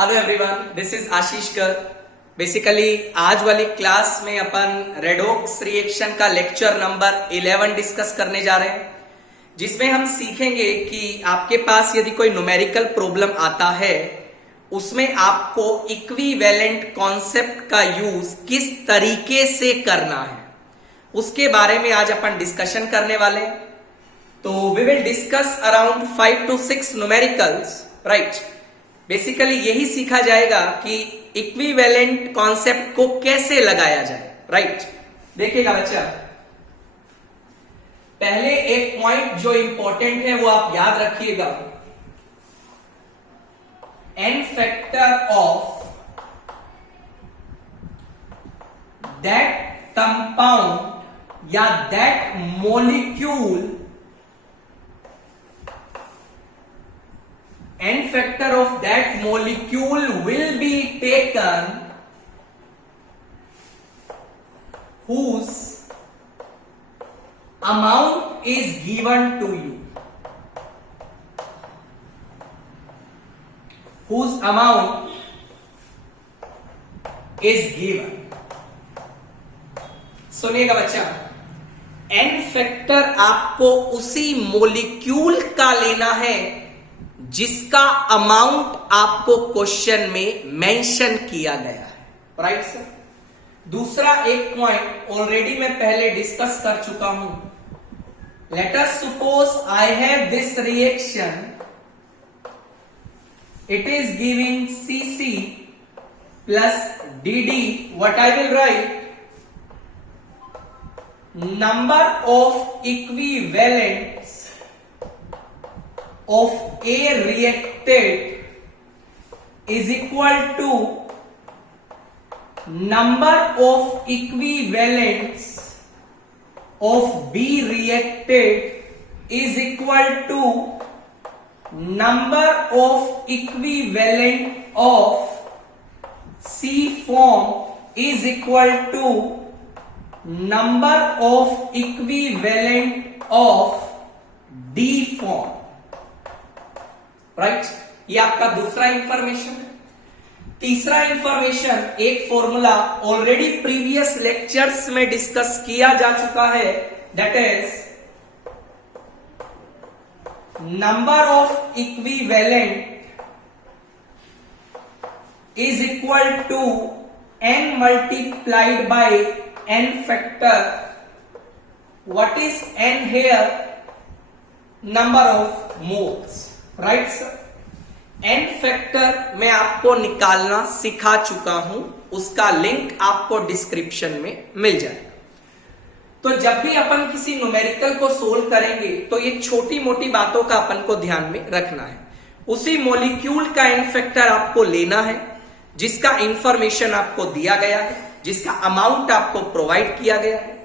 Hello everyone, this is आशीष कर। Basically आज वाली क्लास में अपन रेडॉक्स रिएक्शन का लेक्चर नंबर 11 डिस्कस करने जा रहे हैं, जिसमें हम सीखेंगे कि आपके पास यदि कोई न्यूमेरिकल प्रॉब्लम आता है उसमें आपको इक्विवेलेंट कॉन्सेप्ट का यूज किस तरीके से करना है, उसके बारे में आज अपन डिस्कशन करने वाले हैं। तो we will discuss around 5 to 6 numericals, right. Basically यही सीखा जाएगा कि इक्विवेलेंट कॉन्सेप्ट को कैसे लगाया जाए, राइट। देखिएगा बच्चा, पहले एक पॉइंट जो इंपॉर्टेंट है वो आप याद रखिएगा। n factor of that compound या that molecule, n factor of that molecule will be taken whose amount is given to you, whose amount is given। सुनिएगा बच्चा, n फैक्टर आपको उसी मोलिक्यूल का लेना है जिसका अमाउंट आपको क्वेश्चन में मेंशन किया गया है, राइट सर। दूसरा एक पॉइंट ऑलरेडी मैं पहले डिस्कस कर चुका हूं। Let us suppose I have this reaction, it is giving Cc plus Dd। What I will write, number of equivalents of A reacted is equal to number of equivalents of B reacted is equal to number of equivalent of C form is equal to number of equivalent of D form, right. ये आपका दूसरा information है। तीसरा information, एक formula already previous lectures में discuss किया जा चुका है, that is number of equivalent is equal to n multiplied by n factor. What is n here, number of moles, right sir. n factor मैं आपको निकालना सिखा चुका हूं, उसका लिंक आपको डिस्क्रिप्शन में मिल जाएगा। तो जब भी अपन किसी न्यूमेरिकल को सोल्व करेंगे तो ये छोटी मोटी बातों का अपन को ध्यान में रखना है। उसी मॉलिक्यूल का n फैक्टर आपको लेना है जिसका इंफॉर्मेशन आपको दिया गया है, जिसका अमाउंट आपको प्रोवाइड किया गया है।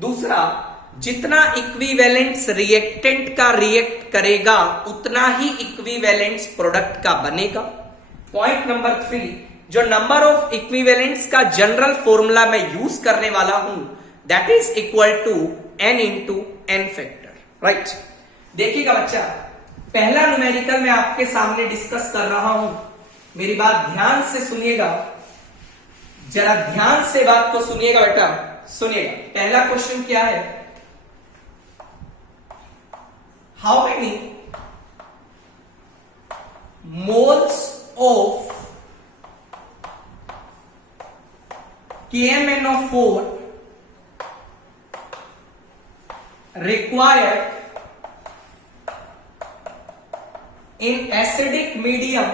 दूसरा, जितना इक्विवेलेंट्स रिएक्टेंट का रिएक्ट करेगा उतना ही इक्विवेलेंट्स प्रोडक्ट का बनेगा। पॉइंट नंबर 3, जो नंबर ऑफ इक्विवेलेंट्स का जनरल फॉर्मूला मैं यूज करने वाला हूं, that is equal to n into n factor, right. देखिएगा बच्चा, पहला न्यूमेरिकल मैं आपके सामने डिस्कस कर रहा हूं, मेरी बात ध्यान से सुनिएगा, जरा ध्यान से बात को सुनिएगा बेटा, सुनिएगा। पहला क्वेश्चन क्या है, how many moles of KMnO4 required in acidic medium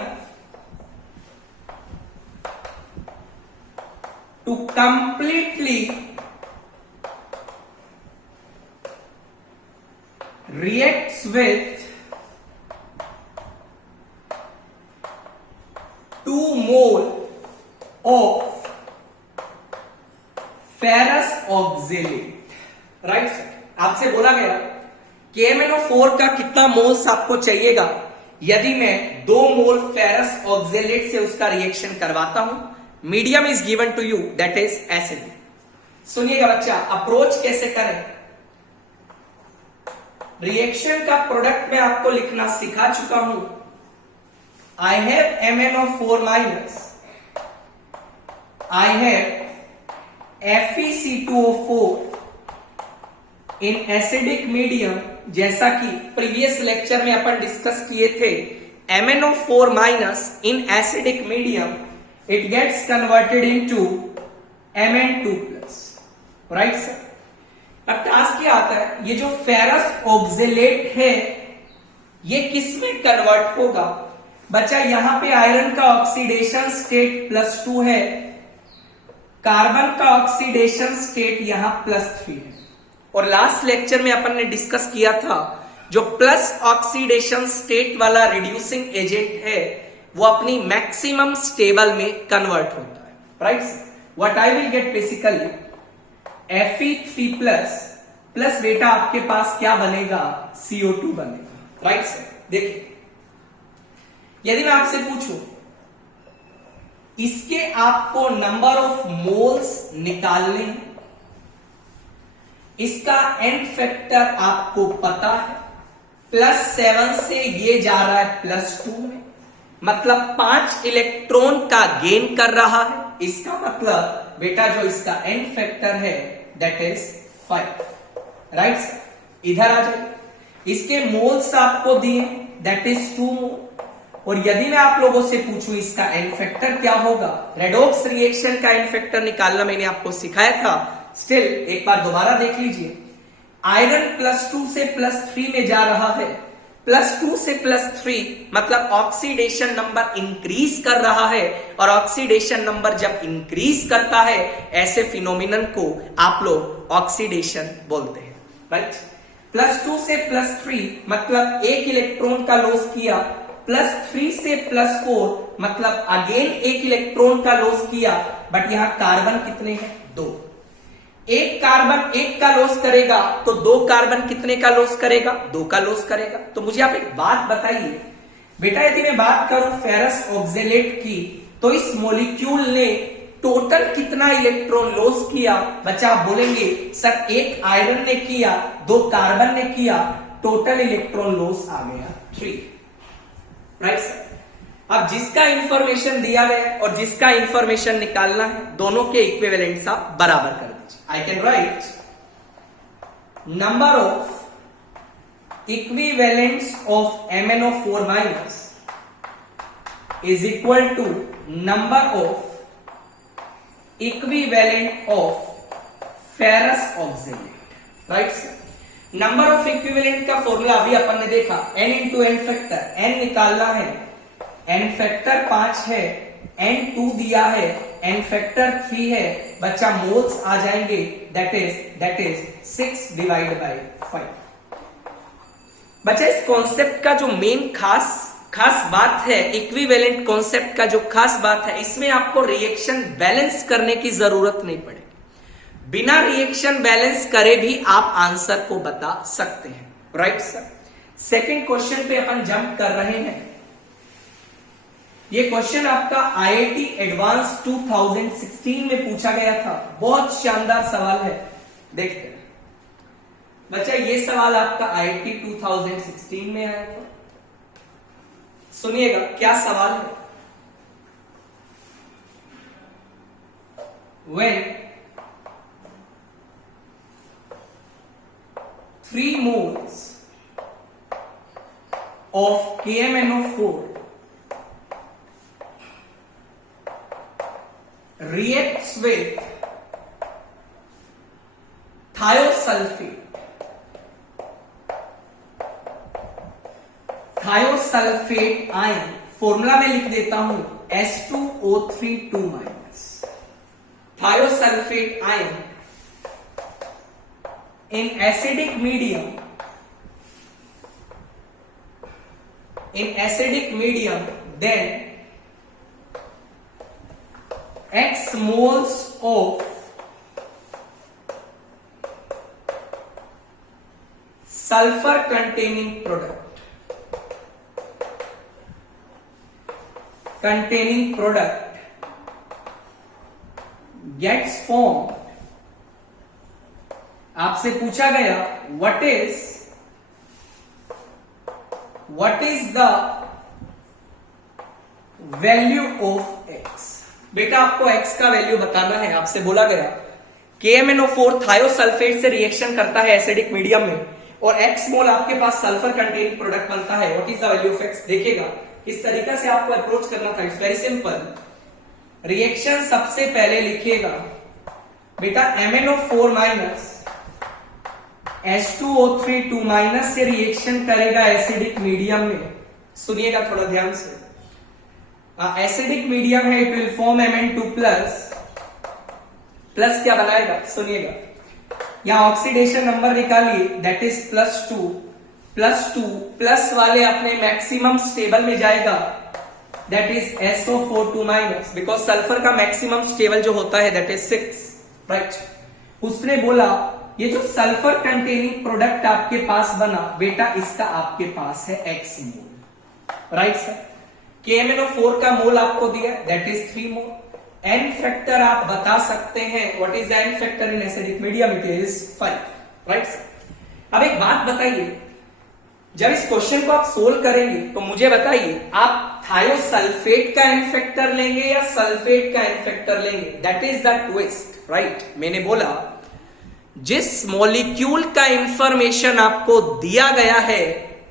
to completely reacts with 2 mole of ferrous oxalate, right. आपसे बोला गया KMnO4 का कितना मोल्स आपको चाहिएगा यदि मैं 2 मोल फेरस ऑक्जेलेट से उसका रिएक्शन करवाता हूं। Medium is given to you, that is acid. सुनिएगा बच्चा, अप्रोच कैसे करें। रिएक्शन का प्रोडक्ट मैं आपको लिखना सिखा चुका हूं। I have MnO4 minus, I have FeC2O4 in acidic medium, जैसा कि प्रीवियस लेक्चर में अपन डिस्कस किए थे, MnO4 minus in acidic medium it gets converted into Mn2 plus, right sir? अब टास्क क्या आता है, ये जो फेरस ऑक्जेलेट है ये किस में कन्वर्ट होगा? बच्चा यहां पे आयरन का ऑक्सीडेशन स्टेट +2 है, कार्बन का ऑक्सीडेशन स्टेट यहां +3 है, और लास्ट लेक्चर में अपन ने डिस्कस किया था जो प्लस ऑक्सीडेशन स्टेट वाला रिड्यूसिंग एजेंट है वो अपनी मैक्सिमम स्टेबल में कन्वर्ट होता है, right? What I will gate basically Fe3 plus बेटा आपके पास क्या बनेगा? CO2 बनेगा, राइट सर? देखिए, यदि मैं आपसे पूछूं इसके आपको नंबर ऑफ मोल्स निकालने हैं, इसका एन फैक्टर आपको पता है, +7 से ये जा रहा है +2 में, मतलब 5 इलेक्ट्रॉन का गेन कर रहा है, इसका मतलब बेटा जो इसका एन फैक्टर है दैट इज 5, राइट? इधर आ जाइए, इसके मोल्स आपको दिए दैट इज 2 मोल, और यदि मैं आप लोगों से पूछूं इसका एन फैक्टर क्या होगा, रेडॉक्स रिएक्शन का एन फैक्टर निकालना मैंने आपको सिखाया था, स्टिल एक बार दोबारा देख लीजिए। आयरन +2 से +3 में जा रहा है, +2 से +3 मतलब ऑक्सीडेशन नंबर इंक्रीज कर रहा है, और ऑक्सीडेशन नंबर जब इंक्रीज करता है ऐसे फिनोमिनन को आप लोग ऑक्सीडेशन बोलते हैं, राइट? +2 से +3 मतलब 1 इलेक्ट्रॉन का लॉस किया, +3 से +4 मतलब अगेन 1 इलेक्ट्रॉन का लॉस किया, बट यहां कार्बन कितने हैं? 2। एक कार्बन 1 का लॉस करेगा तो 2 कार्बन कितने का लॉस करेगा? 2 का लॉस करेगा। तो मुझे आप एक बात बताइए बेटा, यदि मैं बात करूं फेरस ऑक्जेलेट की तो इस मॉलिक्यूल ने टोटल कितना इलेक्ट्रॉन लॉस किया? बच्चा आप बोलेंगे सर 1 आयरन ने किया, 2 कार्बन ने किया, टोटल इलेक्ट्रॉन लॉस आ गया 3, राइट सर? अब जिसका इंफॉर्मेशन दिया गया है और जिसका इंफॉर्मेशन निकालना है, दोनों के इक्विवेलेंट्स आप बराबर कर दीजिए। I can write number of equivalents of MnO4 minus is equal to number of equivalent of ferrous oxalate, right sir? Number of equivalent का फॉर्मूला अभी अपन ने देखा, n into N factor, n निकालना है, n फैक्टर 5 है, n2 दिया है, n फैक्टर 3 है, बच्चा मोल्स आ जाएंगे दैट इज 6 डिवाइड बाय 5। बच्चा इस कॉन्सेप्ट का जो मेन खास बात है, इक्विवेलेंट कॉन्सेप्ट का जो खास बात है, इसमें आपको रिएक्शन बैलेंस करने की जरूरत नहीं पड़ेगी। बिना रिएक्शन बैलेंस करे भी आप आंसर को बता सकते हैं, राइट सर? सेकंड क्वेश्चन पे अपन जंप कर रहे हैं। ये क्वेश्चन आपका IIT एडवांस 2016 में पूछा गया था, बहुत शानदार सवाल है, देखते हैं बच्चा। ये सवाल आपका IIT 2016 में आया था, सुनिएगा क्या सवाल है। When 3 moles of KMnO4 reacts with thiosulfate ion, formula में लिख देता हूं S2O3 2 minus, thiosulfate ion in acidic medium, then X moles of sulfur containing product gets formed। आपसे पूछा गया what is the value of x. बेटा आपको x का वैल्यू बताना है। आपसे बोला गया KMnO4 थायोसल्फेट से रिएक्शन करता है एसिडिक मीडियम में और x मोल आपके पास सल्फर कंटेनिंग प्रोडक्ट बनता है। What is the value of x? देखिएगा इस तरीका से आपको अप्रोच करना था। It's very simple. रिएक्शन सबसे पहले लिखिएगा बेटा MnO4 माइनस H2O3 2 माइनस से रिएक्शन करेगा एसिडिक मीडियम में। सुनिएगा थोड़ा ध्यान से। एसिडिक मीडियम है, it will form Mn2 plus plus क्या बनाएगा? सुनिएगा यहां ऑक्सीडेशन नंबर निकालिए, दैट इज +2 +2 प्लस वाले अपने मैक्सिमम स्टेबल में जाएगा, that is SO4 2 minus, because sulphur का मैक्सिमम स्टेबल जो होता है दैट इज 6, राइट। उसने बोला ये जो सल्फर कंटेनिंग प्रोडक्ट आपके पास बना बेटा इसका आपके पास है x मोल, राइट सर। KMnO4 का मोल आपको दिया that is 3 mole. N factor आप बता सकते हैं, what is the N factor in acidic medium? It is 5, right. अब एक बात बताइए, जब इस क्वेश्चन को आप सोल्व करेंगे तो मुझे बताइए आप थायोसल्फेट का एन फैक्टर लेंगे या सल्फेट का एन फैक्टर लेंगे? That is the twist, right. मैंने बोला जिस मॉलिक्यूल का इंफॉर्मेशन आपको दिया गया है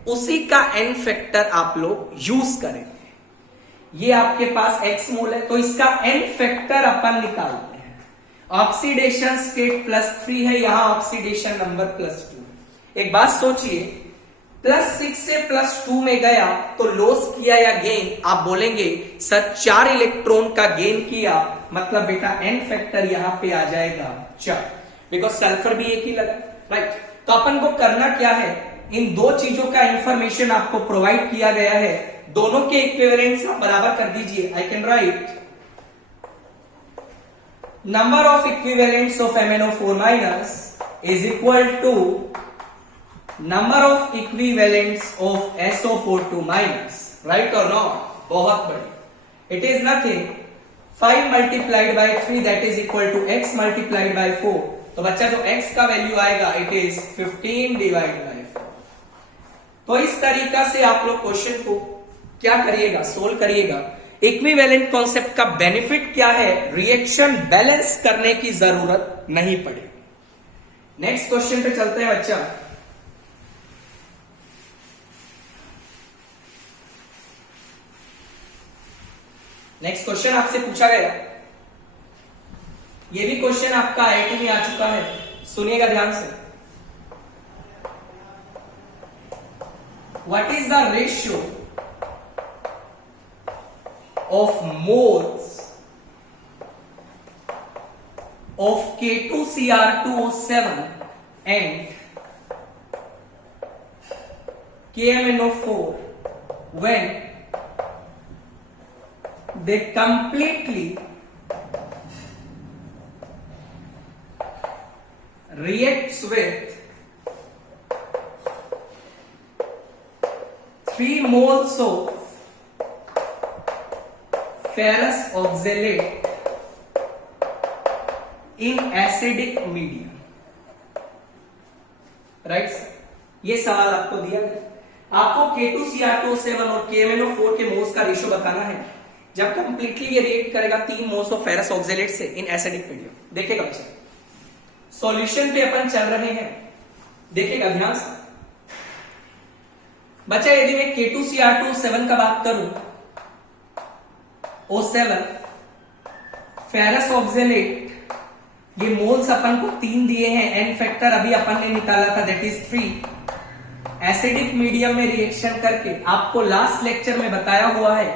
उसी का एन फैक्टर आप लोग यूज करेंगे। ये आपके पास x मोल है तो इसका n फैक्टर अपन निकालते हैं। ऑक्सीडेशन स्टेट +3 है, यहां ऑक्सीडेशन नंबर +2। एक बात सोचिए, +6 से +2 में गया तो लॉस किया या गेन? आप बोलेंगे सर 4 इलेक्ट्रॉन का गेन किया, मतलब बेटा n फैक्टर यहां पे आ जाएगा 4, बिकॉज सल्फर भी एक ही लगा, राइट। तो अपन को करना क्या है, इन दो चीजों का इंफॉर्मेशन आपको प्रोवाइड किया गया है, दोनों के इक्विवेलेंट्स आप बराबर कर दीजिए। I can write number of equivalents of MnO4 minus is equal to number of equivalents of SO4 2 minus, right or not? बहुत बड़ी। It is nothing 5 multiplied by 3 that is equal to x multiplied by 4। तो बच्चा जो x का value आएगा it is 15 divide by 4। तो इस तरीका से आप लोग क्वेश्चन को क्या करिएगा, सोल्व करिएगा। इक्विवेलेंट कॉन्सेप्ट का बेनिफिट क्या है? रिएक्शन बैलेंस करने की जरूरत नहीं पड़ेगी। नेक्स्ट क्वेश्चन पे चलते हैं बच्चा। नेक्स्ट क्वेश्चन आपसे पूछा गया, ये भी क्वेश्चन आपका IIT में आ चुका है, सुनिएगा ध्यान से। What is the ratio of moles of K2Cr2O7 and KMnO4 when they completely reacts with 3 moles of ferrous oxalate in acidic medium, right. ये सवाल आपको दिया गया, आपको K2Cr2O7 और KMnO4 के मोल्स का रेशियो बताना है जब कंप्लीटली ये रिएक्ट करेगा 3 मोल्स ऑफ फेरस ऑक्सलेट से इन एसिडिक मीडियम। देखिएगा बच्चा, सॉल्यूशन पे अपन चल रहे हैं, देखिएगा ध्यान से बच्चा। यदि मैं K2Cr2O7 का बात करूं, O7 फेरस ऑक्सलेट, ये मोल्स अपन को 3 दिए हैं, एन फैक्टर अभी अपन ने निकाला था दैट इज 3। एसिडिक मीडियम में रिएक्शन करके आपको लास्ट लेक्चर में बताया हुआ है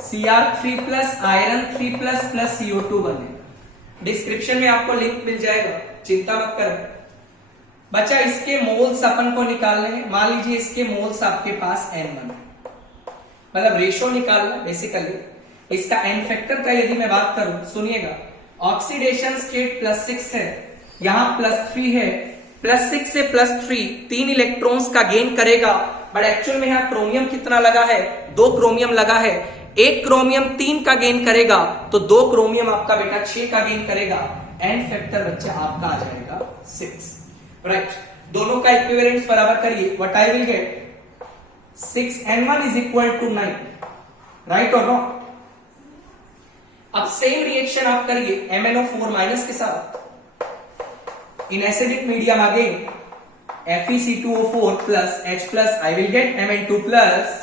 Cr3 plus iron 3 plus plus CO2 बने। डिस्क्रिप्शन में आपको लिंक मिल जाएगा, चिंता मत करें बच्चा। इसके मोल्स अपन को निकालने हैं, मान लीजिए इसके मोल्स आपके पास N1, मतलब रेशियो निकालना बेसिकली। इसका एन फैक्टर का यदि मैं बात करूं, सुनिएगा, ऑक्सीडेशन स्टेट +6 है, यहां +3 है, +6 से +3 3 इलेक्ट्रॉन्स का गेन करेगा, बट एक्चुअल में यहां क्रोमियम कितना लगा है? 2 क्रोमियम लगा है। 1 क्रोमियम 3 का गेन करेगा तो 2 क्रोमियम आपका बेटा 6 का गेन करेगा। एन फैक्टर बच्चा आपका आ जाएगा 6, राइट। दोनों का इक्विवेलेंस बराबर करिए, what I will get 6 N1 is equal to 9, right or not? अब सेम रिएक्शन आप करिए MnO4 माइनस के साथ in acidic medium again FeC2O4 plus H plus I will get Mn2 plus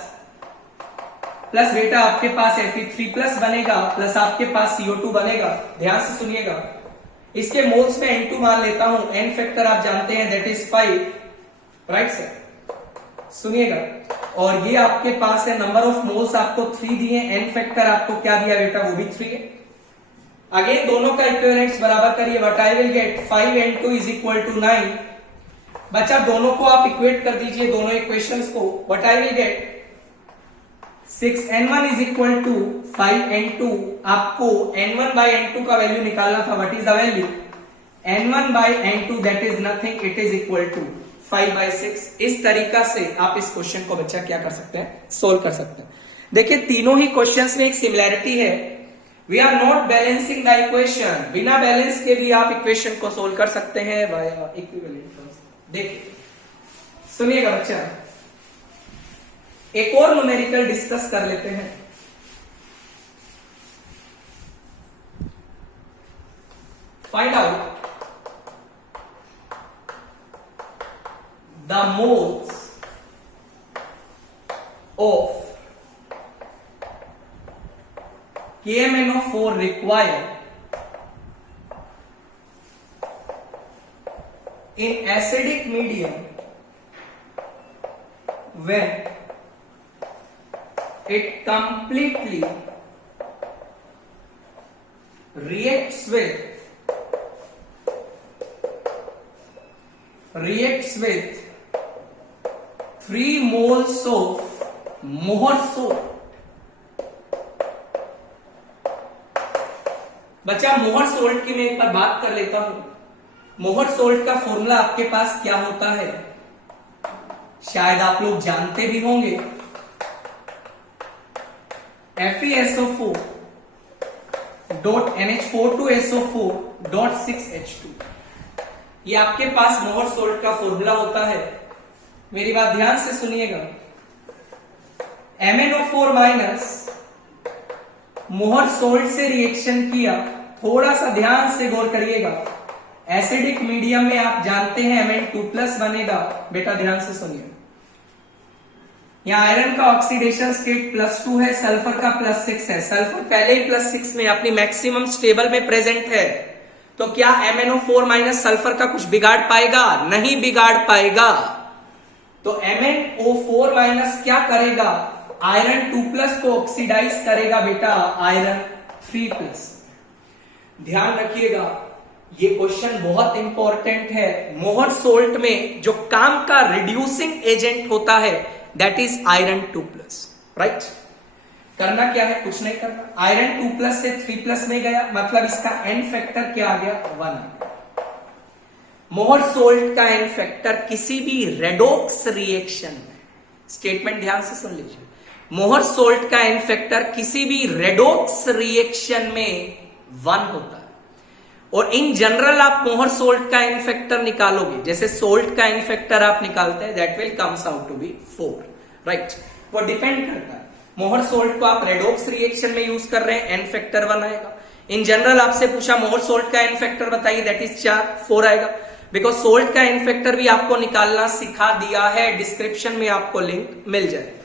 plus बेटा आपके पास Fe3 प्लस बनेगा plus आपके पास CO2 बनेगा। ध्यान से सुनिएगा, इसके मोल्स में N2 मान लेता हूं, N फैक्टर आप जानते हैं दैट इज 5, राइट सर। सुनिएगा, और ये आपके पास है नंबर ऑफ मोल्स आपको 3 दिए, N फैक्टर आपको क्या दिया बेटा, वो भी 3 है। अगेन दोनों का इक्विवेलेंट्स बराबर करिए, what I will get 5N2 is equal to 9। बच्चा दोनों को आप इक्वेट कर दीजिए, दोनों इक्वेशंस को, what I will get 6N1 is equal to 5N2। आपको N1 बाई N2 का वैल्यू निकालना था, what is the value N1 by N2 that is nothing, it is equal to 5/6। इस तरीका से आप इस क्वेश्चन को बच्चा क्या कर सकते हैं, सोल्व कर सकते हैं। देखिए तीनों ही क्वेश्चंस में एक सिमिलैरिटी है, we are not balancing the equation, बिना बैलेंस के भी आप इक्वेशन को सोल्व कर सकते हैं वाया इक्विवेलेंट। देखिए सुनिएगा बच्चा, एक और न्यूमेरिकल डिस्कस कर लेते हैं। Find out the moles of KMnO4 required in acidic medium when it completely reacts with 3 moles of Mohr salt। बच्चा मोहर सोल्ट की मैं एक बार बात कर लेता हूं। मोहर सोल्ट का फॉर्मूला आपके पास क्या होता है, शायद आप लोग जानते भी होंगे, FeSO4 NH4 ये आपके पास मोहर सोल्ट का फॉर्मूला होता है। मेरी बात ध्यान से सुनिएगा, MnO4 माइनस मोहर सोल्ट से रिएक्शन किया, थोड़ा सा ध्यान से गौर करिएगा, एसिडिक मीडियम में आप जानते हैं Mn2 प्लस बनेगा। बेटा ध्यान से सुनिए, यहां आयरन का ऑक्सीडेशन स्टेट +2 है, सल्फर का +6 है। सल्फर पहले ही +6 में अपनी मैक्सिमम स्टेबल में प्रेजेंट है, तो क्या MnO4 माइनस सल्फर का कुछ बिगाड़ पाएगा? नहीं बिगाड़ पाएगा। तो MnO4 माइनस क्या करेगा, आयरन 2 प्लस को ऑक्सीडाइज करेगा बेटा आयरन 3 प्लस। ध्यान रखिएगा, ये क्वेश्चन बहुत इंपॉर्टेंट है। मोहर सोल्ट में जो काम का रिड्यूसिंग एजेंट होता है that is iron 2 plus, right. करना क्या है, कुछ नहीं करना, आयरन 2 प्लस से 3 प्लस में गया, मतलब इसका एन फैक्टर क्या आ गया, 1 आ गया। मोहर सोल्ट का एन फैक्टर किसी भी रेडॉक्स रिएक्शन में, स्टेटमेंट ध्यान से सुन लीजिए, मोहर सोल्ट का एन फैक्टर किसी भी रेडॉक्स रिएक्शन में 1 होता है। और इन जनरल आप मोहर सोल्ट का एन फैक्टर निकालोगे, जैसे सोल्ट का एन फैक्टर आप निकालते हैं, that will comes out to be 4, right. वो डिपेंड करता है, मोहर सोल्ट को आप रेडॉक्स रिएक्शन में यूज कर रहे हैं, एन फैक्टर 1 आएगा। इन जनरल आपसे पूछा मोहर सोल्ट का एन फैक्टर बताइए, दैट इज 4 आएगा, बिकॉज सोल्ट का एन फैक्टर भी आपको निकालना सिखा दिया है, डिस्क्रिप्शन में आपको लिंक मिल जाएगा।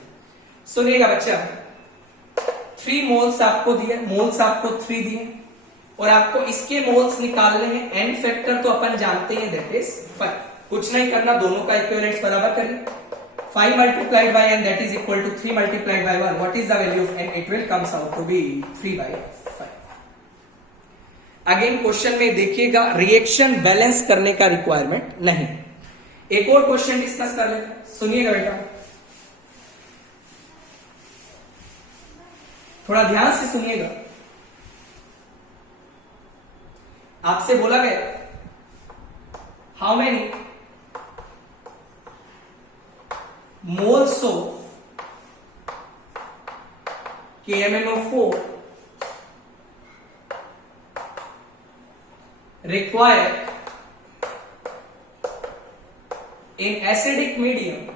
सुनिएगा बच्चा, 3 मोल्स आपको दिए, मोल्स आपको 3 दिए, और आपको इसके मोल्स निकालने हैं, एन फैक्टर तो अपन जानते हैं दैट इज 5। कुछ नहीं करना, दोनों का इक्विवेलेंट्स बराबर करिए, 5 multiplied by n that is equal to 3 multiplied by 1. What is the value of n? It will comes out to be 3/5. Again question में देखिएगा, रिएक्शन बैलेंस करने का रिक्वायरमेंट नहीं। एक और क्वेश्चन डिस्कस कर लेते हैं, सुनिएगा बेटा, थोड़ा ध्यान से सुनिएगा। आपसे बोला गया how many moles of KMnO4 required in acidic medium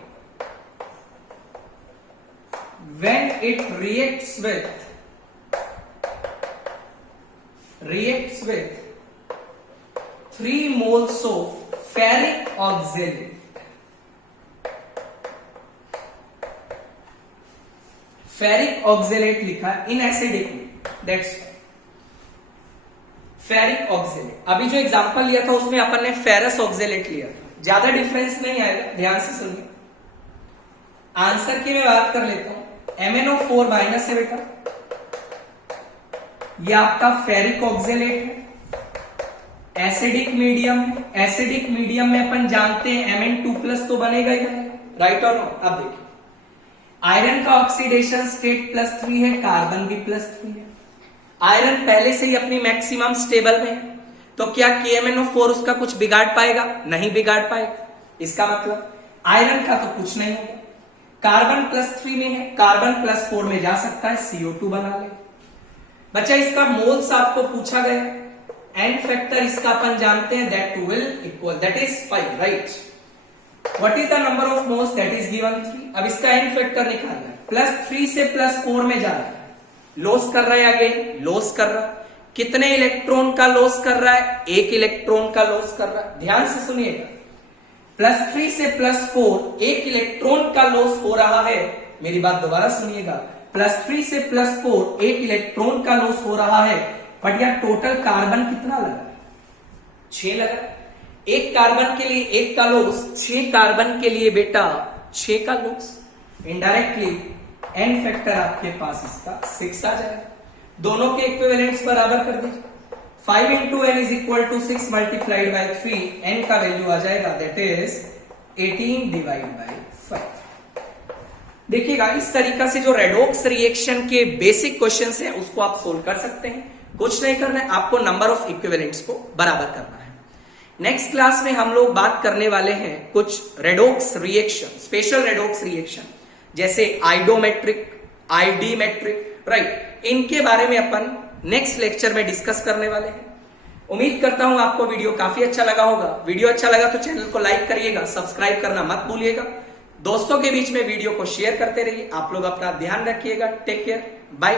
when it reacts with reacts with 3 moles of ferric oxalate. Ferric oxalate लिखा इन एसिडिक में, दैट्स फेरिक ऑक्जेलेट। अभी जो एग्जांपल लिया था उसमें अपन ने फेरस ऑक्जेलेट लिया था, ज्यादा डिफरेंस नहीं आएगा, ध्यान से सुनिए। आंसर की मैं बात कर लेता हूं, MnO4 माइनस है बेटा, ये आपका फेरिक ऑक्जेलेट है, एसिडिक मीडियम है। एसिडिक मीडियम में अपन जानते हैं Mn2+ तो बनेगा ही बनेगा, राइट और नो। अब देखिए आयरन का ऑक्सीडेशन स्टेट +3 है, कार्बन भी +3 है। आयरन पहले से ही अपनी मैक्सिमम स्टेबल में है, तो क्या KMnO4 उसका कुछ बिगाड़ पाएगा? नहीं बिगाड़ पाएगा। इसका मतलब आयरन का तो कुछ नहीं होगा। कार्बन +3 में है, कार्बन +4 में जा सकता है, CO2 बना ले। बच्चा इसका मोल्स आपको पूछा गया, एन फैक्टर इसका अपन जानते हैं, that will equal, that is 5, right. What is the number of moles? That is given 3। अब इसका n फैक्टर निकालना है, +3 से +4 में जा रहा है, लॉस कर रहा है, अगेन लॉस कर रहा है। कितने इलेक्ट्रॉन का लॉस कर रहा है? 1 इलेक्ट्रॉन का लॉस कर रहा है। ध्यान से सुनिएगा, +3 से +4 1 इलेक्ट्रॉन का लॉस हो रहा है। मेरी बात दोबारा सुनिएगा, +3 से +4 1 इलेक्ट्रॉन का लॉस हो रहा है, बट यह टोटल कार्बन कितना लगा? 6 लगा। एक कार्बन के लिए 1 का लॉस, 6 कार्बन के लिए बेटा 6 का लॉस। इनडायरेक्टली n फैक्टर आपके पास इसका 6 आ जाएगा। दोनों के इक्विवेलेंट्स बराबर कर दीजिए। 5 into n is equal to 6 multiplied by 3, n का वैल्यू आ जाएगा, दैट इज 18 डिवाइड बाई 5। देखिएगा इस तरीका से जो रेडॉक्स रिएक्शन के बेसिक क्वेश्चंस हैं उसको आप सोल्व कर सकते हैं। कुछ नहीं करना है, आपको नंबर ऑफ इक्विवेलेंट्स को बराबर करना है। नेक्स्ट क्लास में हम लोग बात करने वाले हैं कुछ redox reaction, special redox reaction, जैसे आइडोमेट्रिक, आइडीमेट्रिक, राइट। इनके बारे में अपन नेक्स्ट लेक्चर में डिस्कस करने वाले हैं। उम्मीद करता हूं आपको वीडियो काफी अच्छा लगा होगा। वीडियो अच्छा लगा तो चैनल को लाइक करिएगा, सब्सक्राइब करना मत भूलिएगा। दोस्तों के बीच में वीडियो को शेयर करते रहिए। आप लोग अपना ध्यान रखिएगा। Take care, bye.